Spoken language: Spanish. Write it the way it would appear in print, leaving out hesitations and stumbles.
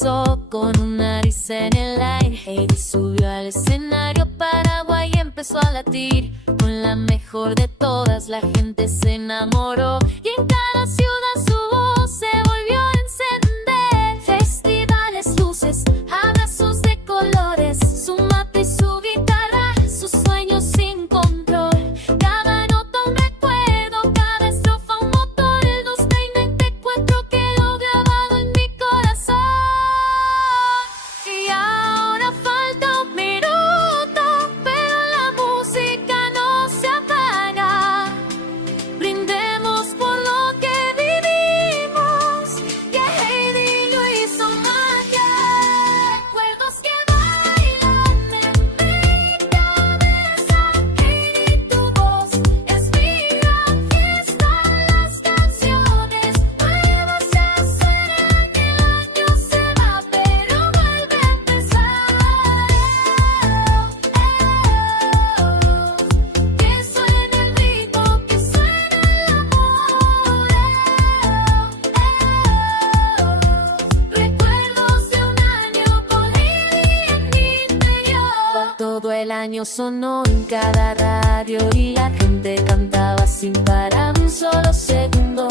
empezó con una risa en el aire. Heidi subió al escenario, Paraguay empezó a latir. Con la mejor de todas la gente se enamoró, y en cada ciudad su voz se volvió a encender. Festivales, luces, abrazos de colores, su mate y su guitarra, sus sueños sin control. Cada nota un recuerdo, cada estrofa un motor. El 2024 quedó grabado en mi corazón. Y ahora falta un minuto, pero la música no se apaga. Brindemos por lo que vivimos, que Heidi lo hizo magia. Recuerdos que bailan en mi cabeza. Heidi, tu voz es mi gran fiesta. Las canciones nuevas ya suenan, el año se va, pero vuelve a empezar. Que suene el ritmo, que suene el amor. Recuerdos de un año con Heidi en mi interior. Todo el año sonó en cada radio y la gente cantaba sin parar un solo segundo.